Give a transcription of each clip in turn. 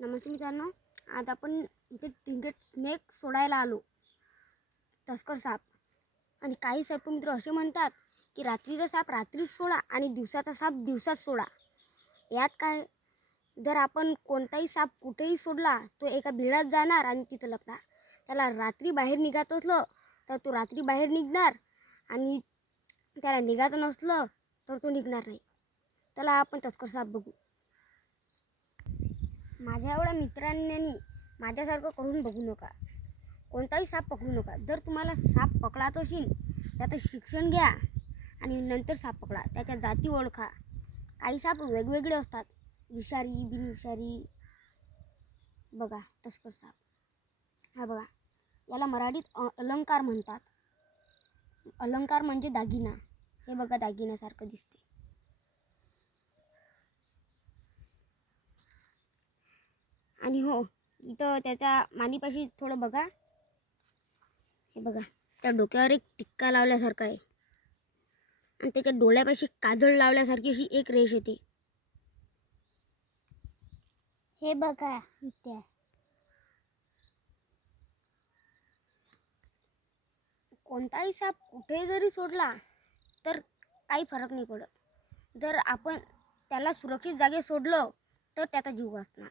नमस्ते मित्रांनो, आज आपण इथे ट्रिंकेट स्नेक सोडायला आलो. तस्कर साप. आणि काही सर्पमित्र असे म्हणतात की रात्रीचा साप रात्रीच सोडा आणि दिवसाचा साप दिवसात सोडा. यात काय, जर आपण कोणताही साप कुठेही सोडला तो एका बिळात जाणार आणि तिथं लपणार. त्याला रात्री बाहेर निघायचं असलं तर तो रात्री बाहेर निघणार आणि त्याला निघायचं नसलं तर तो निघणार नाही. त्याला आपण तस्कर साप बघू. माझ्या एवढ्या मित्रांनी माझ्यासारखं करून बघू नका. कोणताही साप पकडू नका. जर तुम्हाला साप पकडायचं असेल त्याचं शिक्षण घ्या आणि नंतर साप पकडा. त्याच्या जाती ओळखा. काही साप वेगवेगळे असतात, विषारी, बिनविषारी. बघा तस्कर साप, हा बघा, याला मराठीत अलंकार म्हणतात. अलंकार म्हणजे दागिना. हे बघा दागिन्यासारखं दिसते. आणि हो, इथं त्याच्या मानेपाशी थोडं बघा. हे बघा, त्या डोक्यावर एक टिक्का लावल्यासारखा आहे आणि त्याच्या डोळ्यापाशी काजळ लावल्यासारखी अशी एक रेष येते. हे बघा इथे. कोणताही साप कुठे जरी सोडला तर काही फरक नाही पडत. जर आपण त्याला सुरक्षित जागे सोडलं तर त्याचा जीव वाचणार.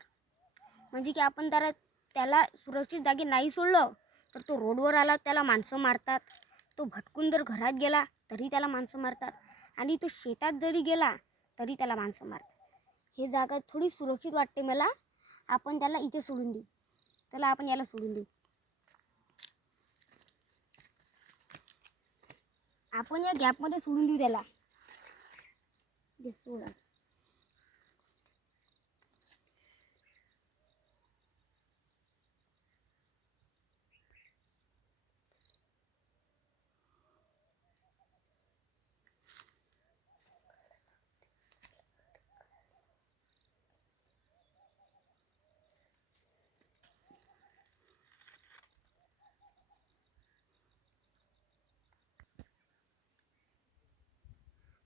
म्हणजे की आपण त्याला सुरक्षित जागी नाही सोडलं तर तो रोडवर आला त्याला माणसं मारतात. तो भटकून जर घरात गेला तरी त्याला माणसं मारतात आणि तो शेतात जरी गेला तरी त्याला माणसं मारतात. हे जागा थोडी सुरक्षित वाटते मला. आपण त्याला इथे सोडून देऊ. त्याला आपण याला सोडून देऊ. आपण या गॅपमध्ये सोडून देऊ त्याला. सोडा.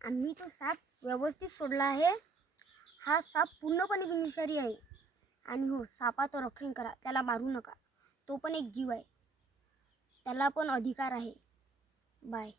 आम्ही तो साप व्यवस्थित सोडला आहे. हा साप पूर्णपणे बिनविषारी आहे. आणि हो, सापाचं रक्षण करा. त्याला मारू नका. तो पण एक जीव आहे. त्याला पण अधिकार आहे. बाय.